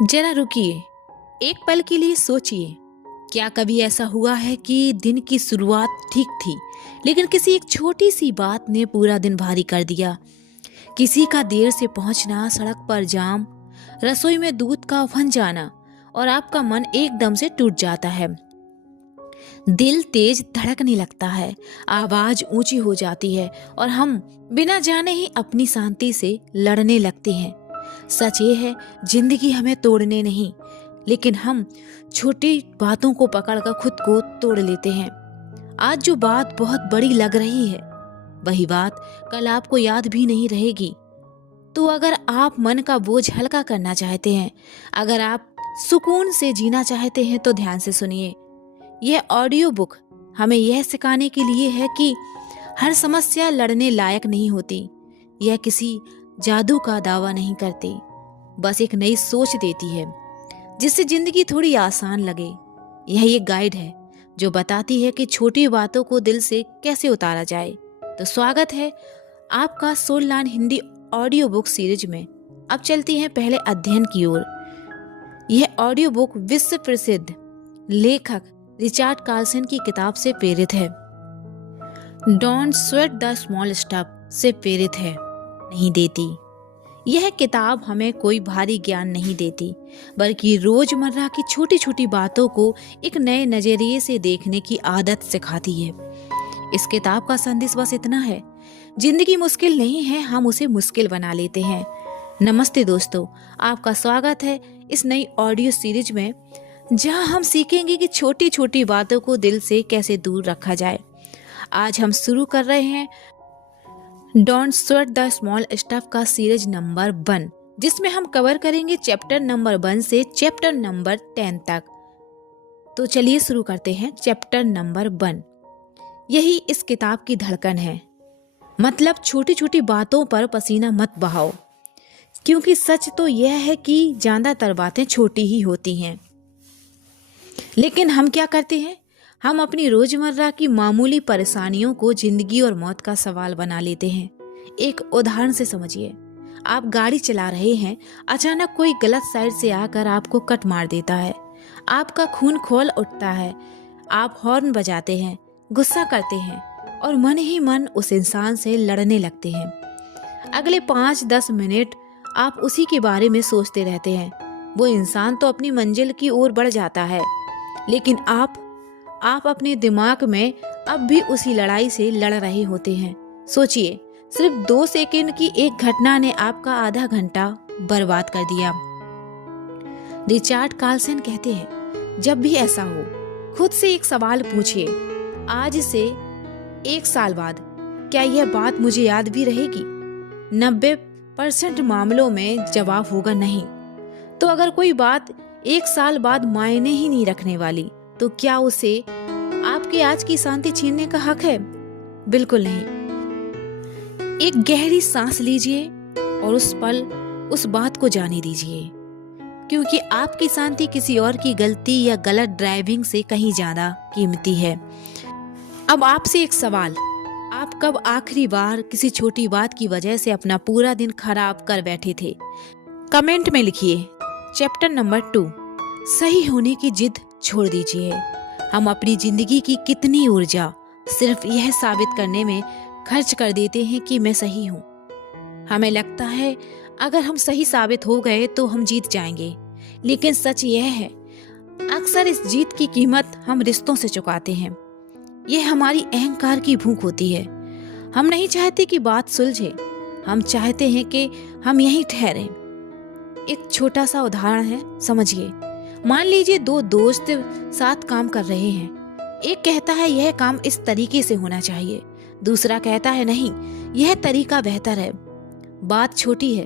जरा रुकिए, एक पल के लिए सोचिए। क्या कभी ऐसा हुआ है कि दिन की शुरुआत ठीक थी, लेकिन किसी एक छोटी सी बात ने पूरा दिन भारी कर दिया? किसी का देर से पहुंचना, सड़क पर जाम, रसोई में दूध का बन जाना, और आपका मन एकदम से टूट जाता है। दिल तेज धड़कने लगता है, आवाज ऊंची हो जाती है और हम बिना जाने ही अपनी शांति से लड़ने लगते हैं। सच ये है, जिंदगी हमें तोड़ने नहीं, लेकिन हम छोटी बातों को पकड़कर खुद को तोड़ लेते हैं। आज जो बात बहुत बड़ी लग रही है, वही बात कल आपको याद भी नहीं रहेगी। तो अगर आप मन का बोझ हल्का करना चाहते हैं, अगर आप सुकून से जीना चाहते हैं, तो ध्यान से सुनिए। यह ऑडियो बुक हमें यह सिखाने के लिए है कि हर समस्या लड़ने लायक नहीं होती। यह किसी जादू का दावा नहीं करती, बस एक नई सोच देती है जिससे जिंदगी थोड़ी आसान लगे। यह एक गाइड है जो बताती है कि छोटी बातों को दिल से कैसे उतारा जाए। तो स्वागत है आपका soul learn Hindi audio book series में। अब चलती हैं पहले अध्ययन की ओर। यह ऑडियो बुक विश्व प्रसिद्ध लेखक रिचर्ड कार्लसन की किताब से प्रेरित है। Don't sweat the small stuff से प्रेरित है, नहीं देती। यह किताब हमें कोई भारी ज्ञान नहीं देती, बल्कि रोजमर्रा की छोटी छोटी बातों को एक नए नजरिए से देखने की आदत सिखाती है। इस किताब का संदेश बस इतना है, जिंदगी मुश्किल नहीं है, हम उसे मुश्किल बना लेते हैं। नमस्ते दोस्तों, आपका स्वागत है इस नई ऑडियो सीरीज में, जहां हम सीखेंगे कि छोटी छोटी बातों को दिल से कैसे दूर रखा जाए। आज हम शुरू कर रहे हैं don't sweat the small stuff का सीरीज नंबर 1, जिसमें हम कवर करेंगे चैप्टर नंबर 1 से चैप्टर नंबर 10 तक। तो चलिए शुरू करते हैं चैप्टर नंबर 1। यही इस किताब की धड़कन है, मतलब छोटी छोटी बातों पर पसीना मत बहाओ, क्योंकि सच तो यह है कि ज्यादातर बातें छोटी ही होती हैं। लेकिन हम क्या करते हैं, हम अपनी रोजमर्रा की मामूली परेशानियों को जिंदगी और मौत का सवाल बना लेते हैं। एक उदाहरण से समझिए, आप गाड़ी चला रहे हैं, अचानक कोई गलत साइड से आकर आपको कट मार देता है, आपका खून खौल उठता है, आप हॉर्न बजाते हैं, गुस्सा करते हैं और मन ही मन उस इंसान से लड़ने लगते हैं। अगले 5-10 मिनट आप उसी के बारे में सोचते रहते हैं। वो इंसान तो अपनी मंजिल की ओर बढ़ जाता है, लेकिन आप अपने दिमाग में अब भी उसी लड़ाई से लड़ रहे होते हैं। सोचिए, सिर्फ 2 सेकंड की एक घटना ने आपका आधा घंटा बर्बाद कर दिया। रिचर्ड कार्लसन कहते हैं, जब भी ऐसा हो, खुद से एक सवाल पूछिए, आज से 1 साल बाद क्या यह बात मुझे याद भी रहेगी? 90% मामलों में जवाब होगा नहीं। तो अगर कोई बात 1 साल बाद मायने ही नहीं रखने वाली, तो क्या उसे आपके आज की शांति छीनने का हक है? बिल्कुल नहीं। एक गहरी सांस लीजिए और उस पल उस बात को जाने दीजिए, क्योंकि आपकी शांति किसी और की गलती या गलत ड्राइविंग से कहीं ज्यादा कीमती है। अब आपसे एक सवाल, आप कब आखिरी बार किसी छोटी बात की वजह से अपना पूरा दिन खराब कर बैठे थे? कमेंट में लिखिए। चैप्टर नंबर 2, सही होने की जिद छोड़ दीजिए। हम अपनी जिंदगी की कितनी ऊर्जा सिर्फ यह साबित करने में खर्च कर देते हैं कि मैं सही हूँ। हमें लगता है अगर हम सही साबित हो गए तो हम जीत जाएंगे, लेकिन सच यह है, अक्सर इस जीत की कीमत हम रिश्तों से चुकाते हैं। यह हमारी अहंकार की भूख होती है। हम नहीं चाहते कि बात सुलझे, हम चाहते हैं कि हम यहीं ठहरें। एक छोटा सा उदाहरण है, समझिए। मान लीजिए 2 दोस्त साथ काम कर रहे हैं। एक कहता है यह काम इस तरीके से होना चाहिए, दूसरा कहता है नहीं, यह तरीका बेहतर है। बात छोटी है,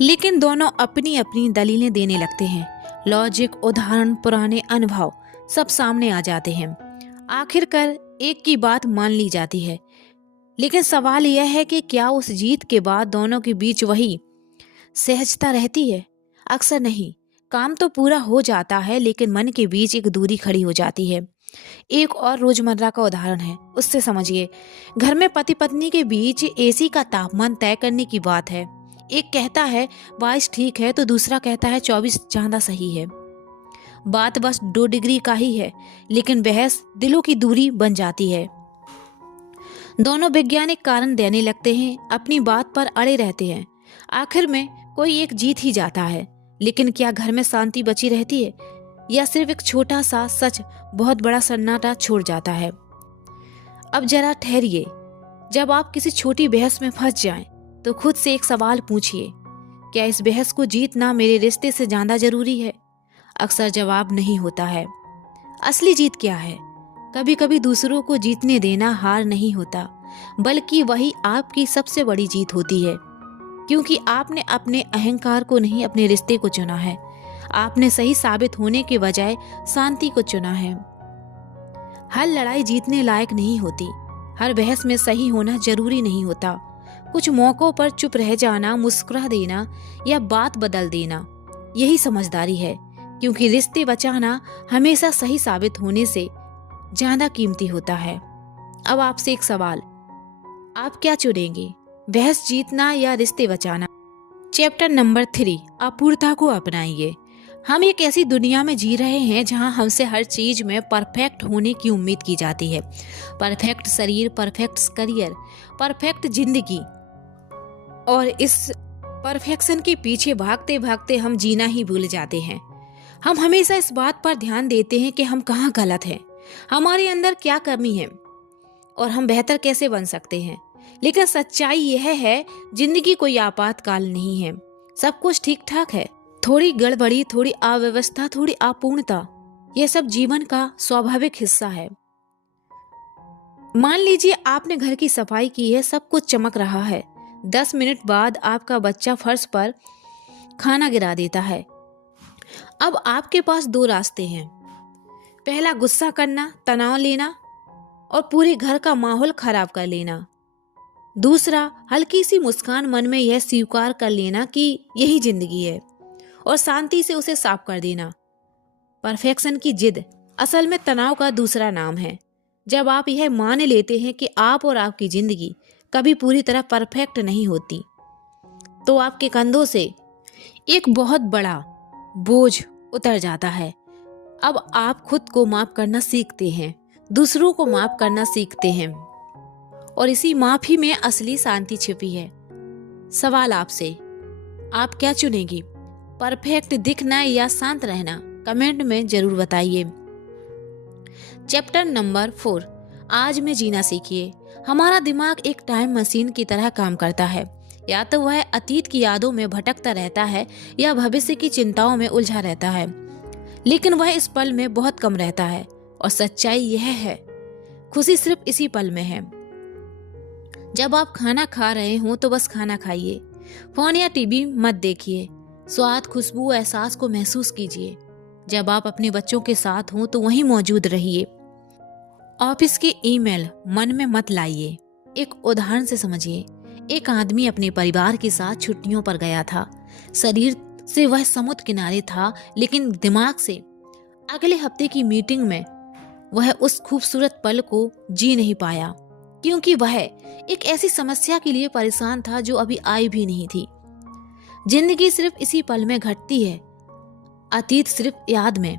लेकिन दोनों अपनी अपनी दलीलें देने लगते हैं। लॉजिक, उदाहरण, पुराने अनुभव सब सामने आ जाते हैं। आखिरकार एक की बात मान ली जाती है। लेकिन सवाल यह है कि क्या उस जीत के बाद दोनों के बीच वही सहजता रहती है? अक्सर नहीं। काम तो पूरा हो जाता है, लेकिन मन के बीच एक दूरी खड़ी हो जाती है। एक और रोजमर्रा का उदाहरण है, उससे समझिए। घर में पति पत्नी के बीच एसी का तापमान तय करने की बात है। एक कहता है 22 ठीक है तो दूसरा कहता है 24 ज्यादा सही है। बात बस 2 डिग्री का ही है, लेकिन बहस दिलों की दूरी बन जाती है। दोनों वैज्ञानिक कारण देने लगते हैं, अपनी बात पर अड़े रहते हैं। आखिर में कोई एक जीत ही जाता है। लेकिन क्या घर में शांति बची रहती है, या सिर्फ एक छोटा सा सच बहुत बड़ा सन्नाटा छोड़ जाता है? अब जरा ठहरिए। जब आप किसी छोटी बहस में फंस जाएं, तो खुद से एक सवाल पूछिए, क्या इस बहस को जीतना मेरे रिश्ते से ज्यादा जरूरी है? अक्सर जवाब नहीं होता है। असली जीत क्या है? कभी कभी दूसरों को जीतने देना हार नहीं होता, बल्कि वही आपकी सबसे बड़ी जीत होती है, क्योंकि आपने अपने अहंकार को नहीं, अपने रिश्ते को चुना है। आपने सही साबित होने के बजाय शांति को चुना है। हर लड़ाई जीतने लायक नहीं होती, हर बहस में सही होना जरूरी नहीं होता। कुछ मौकों पर चुप रह जाना, मुस्कुरा देना या बात बदल देना, यही समझदारी है, क्योंकि रिश्ते बचाना हमेशा सही साबित होने से ज्यादा कीमती होता है। अब आपसे एक सवाल, आप क्या चुनेंगे, बहस जीतना या रिश्ते बचाना? चैप्टर नंबर 3, अपूर्णता को अपनाइए। हम एक ऐसी दुनिया में जी रहे हैं जहां हमसे हर चीज में परफेक्ट होने की उम्मीद की जाती है। परफेक्ट शरीर, परफेक्ट करियर, परफेक्ट जिंदगी। और इस परफेक्शन के पीछे भागते भागते हम जीना ही भूल जाते हैं। हम हमेशा इस बात पर ध्यान देते हैं कि हम कहाँ गलत हैं, हमारे अंदर क्या कमी है और हम बेहतर कैसे बन सकते हैं। लेकिन सच्चाई यह है, जिंदगी कोई आपातकाल नहीं है। सब कुछ ठीक ठाक है। थोड़ी गड़बड़ी, थोड़ी अव्यवस्था, थोड़ी अपूर्णता, यह सब जीवन का स्वाभाविक हिस्सा है। मान लीजिए आपने घर की सफाई की है, सब कुछ चमक रहा है। 10 मिनट बाद आपका बच्चा फर्श पर खाना गिरा देता है। अब आपके पास 2 रास्ते हैं। पहला, गुस्सा करना, तनाव लेना और पूरे घर का माहौल खराब कर लेना। दूसरा, हल्की सी मुस्कान मन में यह स्वीकार कर लेना कि यही जिंदगी है और शांति से उसे साफ कर देना। परफेक्शन की जिद असल में तनाव का दूसरा नाम है। जब आप यह मान लेते हैं कि आप और आपकी जिंदगी कभी पूरी तरह परफेक्ट नहीं होती, तो आपके कंधों से एक बहुत बड़ा बोझ उतर जाता है। अब आप खुद को माफ करना सीखते हैं, दूसरों को माफ करना सीखते हैं, और इसी माफी में असली शांति छिपी है। सवाल आपसे, आप क्या चुनेंगी, परफेक्ट दिखना या शांत रहना? कमेंट में जरूर बताइए। चैप्टर नंबर 4, आज में जीना सीखिए। हमारा दिमाग एक टाइम मशीन की तरह काम करता है। या तो वह अतीत की यादों में भटकता रहता है या भविष्य की चिंताओं में उलझा रहता है, लेकिन वह इस पल में बहुत कम रहता है। और सच्चाई यह है, खुशी सिर्फ इसी पल में है। जब आप खाना खा रहे हो तो बस खाना खाइए, फोन या टीवी मत देखिए। स्वाद, खुशबू, एहसास को महसूस कीजिए। जब आप अपने बच्चों के साथ हो तो वहीं मौजूद रहिए। ऑफिस के ईमेल मन में मत लाइए। एक उदाहरण से समझिए। एक आदमी अपने परिवार के साथ छुट्टियों पर गया था। शरीर से वह समुद्र किनारे था, लेकिन दिमाग से अगले हफ्ते की मीटिंग में वह उस खूबसूरत पल को जी नहीं पाया, क्योंकि वह एक ऐसी समस्या के लिए परेशान था जो अभी आई भी नहीं थी। जिंदगी सिर्फ इसी पल में घटती है, अतीत सिर्फ याद में,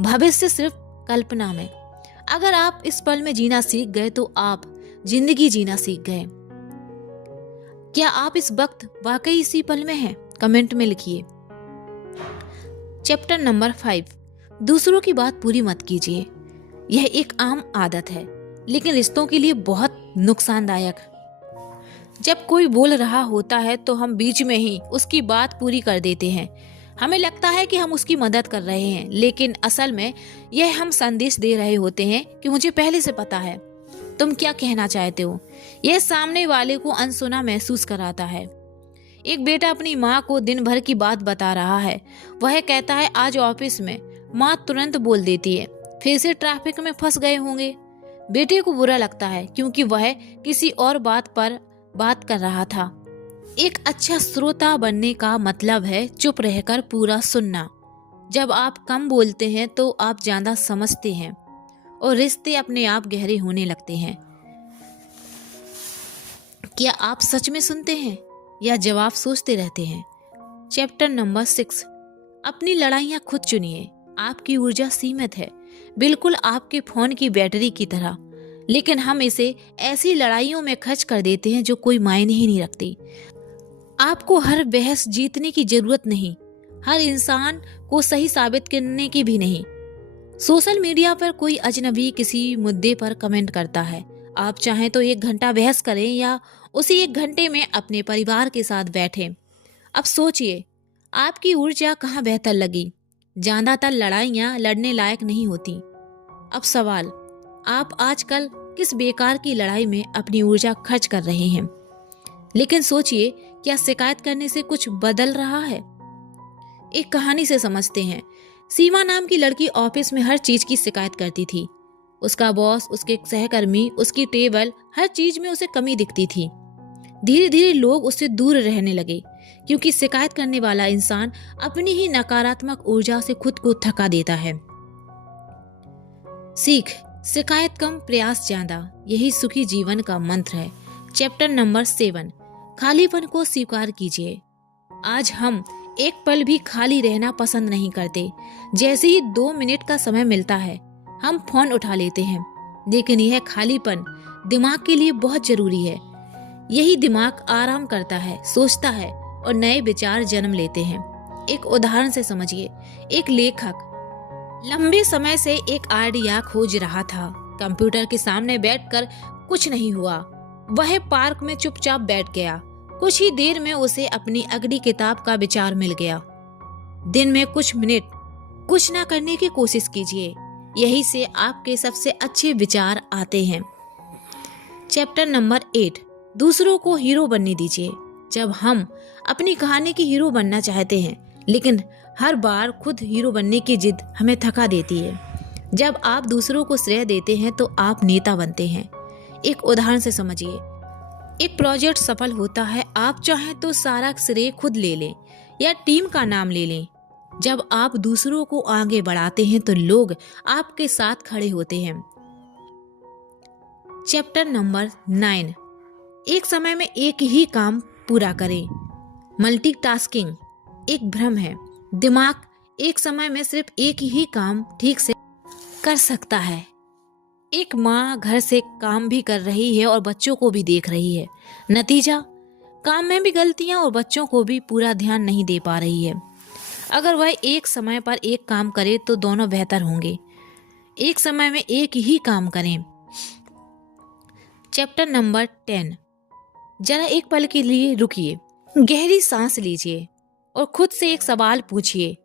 भविष्य सिर्फ कल्पना में। अगर आप इस पल में जीना सीख गए तो आप जिंदगी जीना सीख गए। क्या आप इस वक्त वाकई इसी पल में हैं? कमेंट में लिखिए। चैप्टर नंबर 5, दूसरों की बात पूरी मत कीजिए। यह एक आम आदत है, लेकिन रिश्तों के लिए बहुत नुकसानदायक। जब कोई बोल रहा होता है तो हम बीच में ही उसकी बात पूरी कर देते हैं। हमें लगता है कि हम उसकी मदद कर रहे हैं, लेकिन असल में यह हम संदेश दे रहे होते हैं कि मुझे पहले से पता है तुम क्या कहना चाहते हो। यह सामने वाले को अनसुना महसूस कराता है। एक बेटा अपनी माँ को दिन भर की बात बता रहा है। वह कहता है आज ऑफिस में, माँ तुरंत बोल देती है फिर से ट्रैफिक में फंस गए होंगे। बेटे को बुरा लगता है क्योंकि वह किसी और बात पर बात कर रहा था। एक अच्छा श्रोता बनने का मतलब है चुप रहकर पूरा सुनना। जब आप कम बोलते हैं तो आप ज्यादा समझते हैं और रिश्ते अपने आप गहरे होने लगते हैं। क्या आप सच में सुनते हैं या जवाब सोचते रहते हैं। चैप्टर नंबर 6, अपनी लड़ाइयाँ खुद चुनिए। आपकी ऊर्जा सीमित है, बिल्कुल आपके फोन की बैटरी की तरह, लेकिन हम इसे ऐसी लड़ाइयों में खर्च कर देते हैं जो कोई मायने ही नहीं रखती। आपको हर बहस जीतने की जरूरत नहीं, हर इंसान को सही साबित करने की भी नहीं। सोशल मीडिया पर कोई अजनबी किसी मुद्दे पर कमेंट करता है, आप चाहें तो 1 घंटा बहस करें या उसी 1 घंटे में अपने परिवार के साथ बैठें। अब सोचिए, आपकी ऊर्जा कहाँ बेहतर लगी? ज्यादातर लड़ाइयाँ लड़ने लायक नहीं होती। अब सवाल, आप आजकल किस बेकार की लड़ाई में अपनी ऊर्जा खर्च कर रहे हैं? लेकिन सोचिए, क्या शिकायत करने से कुछ बदल रहा है? एक कहानी से समझते हैं। सीमा नाम की लड़की ऑफिस में हर चीज की शिकायत करती थी। उसका बॉस, उसके सहकर्मी, उसकी टेबल, हर चीज में उसे कमी दिखती थी। धीरे धीरे लोग उससे दूर रहने लगे, क्योंकि शिकायत करने वाला इंसान अपनी ही नकारात्मक ऊर्जा से खुद को थका देता है। सीख, शिकायत कम, प्रयास ज्यादा, यही सुखी जीवन का मंत्र है। चैप्टर नंबर 7, खालीपन को स्वीकार कीजिए। आज हम एक पल भी खाली रहना पसंद नहीं करते। जैसे ही 2 मिनट का समय मिलता है, हम फोन उठा लेते हैं। लेकिन यह खालीपन दिमाग के लिए बहुत जरूरी है। यही दिमाग आराम करता है, सोचता है और नए विचार जन्म लेते हैं। एक उदाहरण से समझिए। एक लेखक लंबे समय से एक आइडिया खोज रहा था। कंप्यूटर के सामने बैठकर कुछ नहीं हुआ। वह पार्क में चुपचाप बैठ गया। कुछ ही देर में उसे अपनी अगली किताब का विचार मिल गया। दिन में कुछ मिनट कुछ ना करने की कोशिश कीजिए, यही से आपके सबसे अच्छे विचार आते हैं। चैप्टर नंबर 8, दूसरों को हीरो बनने दीजिए। जब हम अपनी कहानी की हीरो बनना चाहते हैं, लेकिन हर बार खुद हीरो बनने की जिद हमें थका देती है। जब आप दूसरों को श्रेय देते हैं तो आप नेता बनते हैं। एक उदाहरण से समझिए। एक प्रोजेक्ट सफल होता है, आप चाहें तो सारा श्रेय खुद ले लें या टीम का नाम ले लें। जब आप दूसरों को आगे बढ़ाते हैं तो लोग आपके साथ खड़े होते हैं। चैप्टर नंबर 9, एक समय में एक ही काम पूरा करें। मल्टीटास्किंग एक भ्रम है। दिमाग एक समय में सिर्फ एक ही काम ठीक से कर सकता है। एक माँ घर से काम भी कर रही है और बच्चों को भी देख रही है। नतीजा, काम में भी गलतियाँ और बच्चों को भी पूरा ध्यान नहीं दे पा रही है। अगर वह एक समय पर एक काम करे तो दोनों बेहतर होंगे। एक समय में एक ही काम करें। चैप्टर नंबर 10, जरा एक पल के लिए रुकिए, गहरी सांस लीजिए और खुद से एक सवाल पूछिए।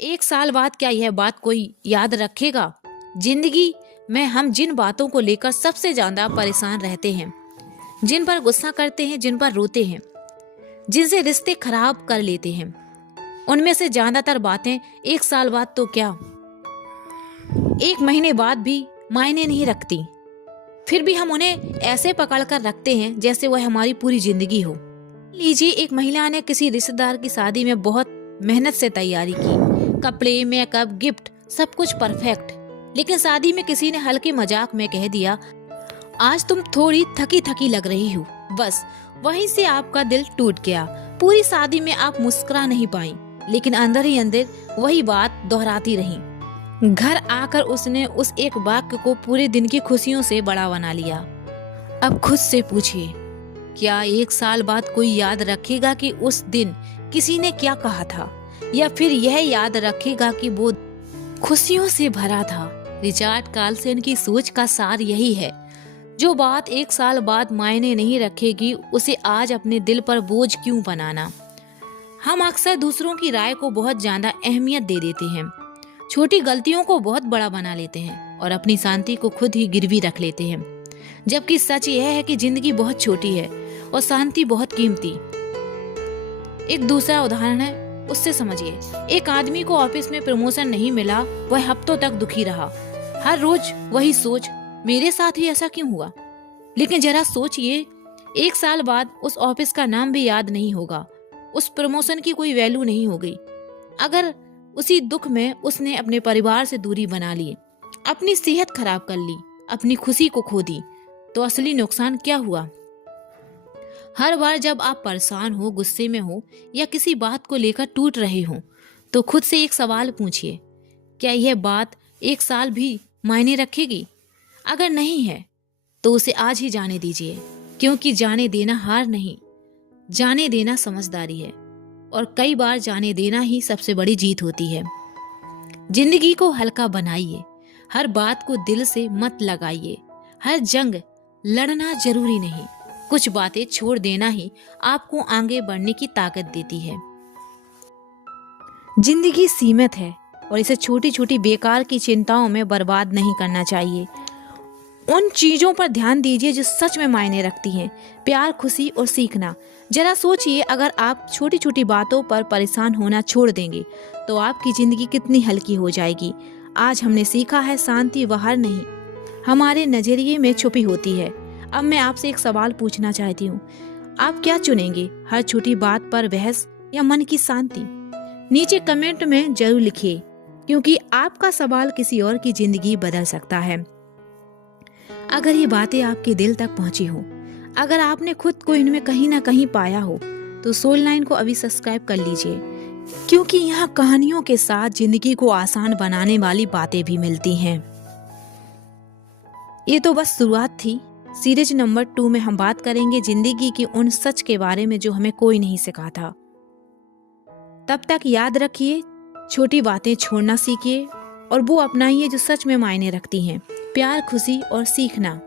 1 साल बाद क्या यह बात कोई याद रखेगा? जिंदगी में हम जिन बातों को लेकर सबसे ज्यादा परेशान रहते हैं, जिन पर गुस्सा करते हैं, जिन पर रोते हैं, जिनसे रिश्ते खराब कर लेते हैं, उनमें से ज्यादातर बातें 1 साल बाद तो क्या 1 महीने बाद भी मायने नहीं रखती। फिर भी हम उन्हें ऐसे पकड़ कर रखते हैं जैसे वह हमारी पूरी जिंदगी हो। लीजिए, एक महिला ने किसी रिश्तेदार की शादी में बहुत मेहनत से तैयारी की। कपड़े, मेकअप, गिफ्ट, सब कुछ परफेक्ट। लेकिन शादी में किसी ने हल्के मजाक में कह दिया, आज तुम थोड़ी थकी थकी लग रही हो। बस वहीं से आपका दिल टूट गया। पूरी शादी में आप मुस्कुरा नहीं पाई, लेकिन अंदर ही अंदर वही बात दोहराती रही। घर आकर उसने उस एक वाक्य को पूरे दिन की खुशियों से बड़ा बना लिया। अब खुद से पूछिए, क्या 1 साल बाद कोई याद रखेगा कि उस दिन किसी ने क्या कहा था, या फिर यह याद रखेगा कि वो खुशियों से भरा था? रिचर्ड कार्लसन की सोच का सार यही है, जो बात 1 साल बाद मायने नहीं रखेगी, उसे आज अपने दिल पर बोझ क्यों बनाना। हम अक्सर दूसरों की राय को बहुत ज्यादा अहमियत दे देते हैं, छोटी गलतियों को बहुत बड़ा बना लेते हैं और अपनी शांति को खुद ही गिरवी रख लेते हैं। जबकि सच यह है कि जिंदगी बहुत छोटी है और शांति बहुत कीमती। एक दूसरा उदाहरण है, उससे समझिए। एक आदमी को ऑफिस में प्रमोशन नहीं मिला, वह हफ्तों तक दुखी रहा। हर रोज वही सोच, मेरे साथ ही ऐसा क्यों हुआ। लेकिन जरा सोचिए, 1 साल बाद उस ऑफिस का नाम भी याद नहीं होगा, उस प्रमोशन की कोई वैल्यू नहीं हो गई। अगर उसी दुख में उसने अपने परिवार से दूरी बना ली, अपनी सेहत खराब कर ली, अपनी खुशी को खो दी, तो असली नुकसान क्या हुआ? हर बार जब आप परेशान हो, गुस्से में हो या किसी बात को लेकर टूट रहे हो, तो खुद से एक सवाल पूछिए, क्या यह बात 1 साल भी मायने रखेगी? अगर नहीं है तो उसे आज ही जाने दीजिए, क्योंकि जाने देना हार नहीं, जाने देना समझदारी है। और कई बार जाने देना ही सबसे बड़ी जीत होती है। जिंदगी को हल्का बनाइए, हर बात को दिल से मत लगाइए, हर जंग लड़ना जरूरी नहीं, कुछ बातें छोड़ देना ही आपको आगे बढ़ने की ताकत देती है। जिंदगी सीमित है और इसे छोटी छोटी बेकार की चिंताओं में बर्बाद नहीं करना चाहिए। उन चीजों पर ध्यान दीजिए जो सच में मायने रखती हैं, प्यार, खुशी और सीखना। जरा सोचिए, अगर आप छोटी छोटी बातों पर परेशान होना छोड़ देंगे तो आपकी जिंदगी कितनी हल्की हो जाएगी। आज हमने सीखा है, शांति बाहर नहीं, हमारे नजरिए में छुपी होती है। अब मैं आपसे एक सवाल पूछना चाहती हूँ, आप क्या चुनेंगे, हर छोटी बात पर बहस या मन की शांति? नीचे कमेंट में जरूर लिखिए, क्योंकि आपका सवाल किसी और की जिंदगी बदल सकता है। अगर ये बातें आपके दिल तक पहुंची हो, अगर आपने खुद को इनमें कहीं ना कहीं पाया हो, तो सोल9 को अभी सब्सक्राइब कर लीजिए, क्योंकि यहाँ कहानियों के साथ जिंदगी को आसान बनाने वाली बातें भी मिलती हैं। ये तो बस शुरुआत थी। सीरीज नंबर 2 में हम बात करेंगे जिंदगी की उन सच के बारे में जो हमें कोई नहीं सिखा था। तब तक याद रखिए, छोटी बातें छोड़ना सीखिए और वो अपनाइए जो सच में मायने रखती हैं, प्यार, खुशी और सीखना।